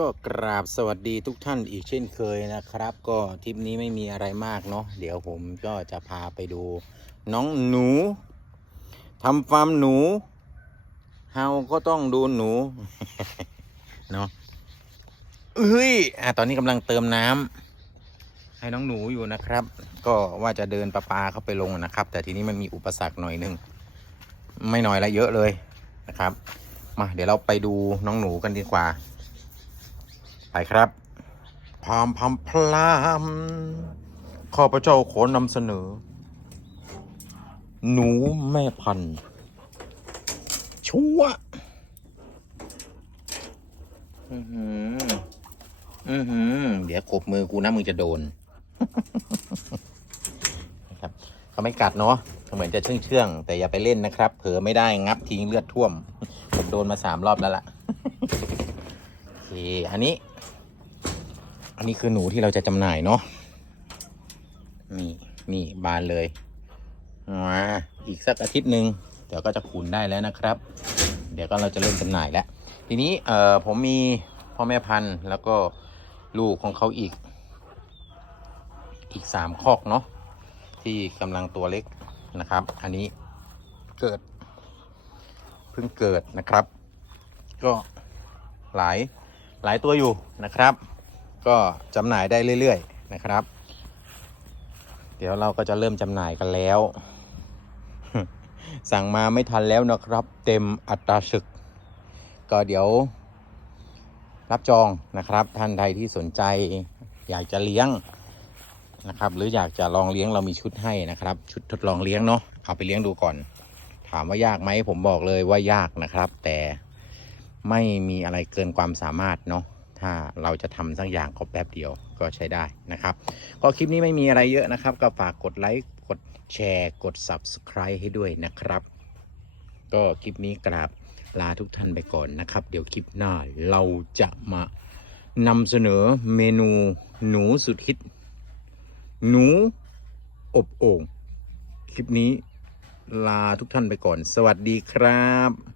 ก็กราบสวัสดีทุกท่านอีกเช่นเคยนะครับ ก็ทริปนี้ไม่มีอะไรมากเนาะเดี๋ยวผมก็จะพาไปดู น้องหนูทำฟาร์มหนูเฮาก็ต้องดูหนูเนาะเอ้ยอะตอนนี้กำลังเติมน้ำให้น้องหนูอยู่นะครับ ก็ว่าจะเดินปลาปลาเข้าไปลงนะครับ แต่ทีนี้มันมีอุปสรรคหน่อยหนึงไม่หน้อยละเยอะเลยนะครับ มาเดี๋ยวเราไปดูน้องหนูกันดีกว่า ไปครับพามพามพลามข้าพเจ้าขอนำเสนอ หนูแม่พันธุ์ชั่วอือหือ อือหือ เดี๋ยวขบมือกูนะมึงจะโดนนะครับเขาไม่กัดเนาะเหมือนจะเชื่องเชื่องๆแต่อย่าไปเล่นนะครับ เผลอไม่ได้งับทิ้งเลือดท่วม ผมโดนมาสามรอบแล้วล่ะโอเค อันนี้ อันนี้คือหนูที่เราจะจำหน่ายเนาะนี่นี่บานเลยมาอีกสักอาทิตย์หนึ่งเดี๋ยวก็จะขุนได้แล้วนะครับ เดี๋ยวก็เราจะเริ่มจำหน่ายแล้ว ทีนี้เอ่อผมมีพ่อแม่พันธุ์แล้วก็ลูกของเขาอีก อีกสามคอกเนาะที่กำลังตัวเล็กนะครับ อันนี้เกิดเพิ่งเกิดนะครับ ก็หลาย หลายตัวอยู่นะครับ ก็จำหน่ายได้เรื่อยๆนะครับ เดี๋ยวเราก็จะเริ่มจำหน่ายกันแล้ว สั่งมาไม่ทันแล้วนะครับ เต็มอัตราศึก ก็เดี๋ยวรับจองนะครับท่านใดที่สนใจอยากจะเลี้ยงนะครับ หรืออยากจะลองเลี้ยงเรามีชุดให้นะครับ ชุดทดลองเลี้ยงเนาะเอาไปเลี้ยงดูก่อน ถามว่ายากไหมผมบอกเลยว่ายากนะครับ แต่ ไม่มีอะไรเกินความสามารถเนาะถ้าเราจะทำสักอย่างก็แป๊บเดียวก็ใช้ได้นะครับ ก็คลิปนี้ไม่มีอะไรเยอะนะครับ ก็ฝากกดไลค์กดแชร์กด Subscribe ให้ด้วยนะครับ ก็คลิปนี้กราบลาทุกท่านไปก่อนนะครับ เดี๋ยวคลิปหน้าเราจะมานำเสนอเมนูหนูสุดฮิต หนูอบโอ่งคลิปนี้ลาทุกท่านไปก่อน สวัสดีครับ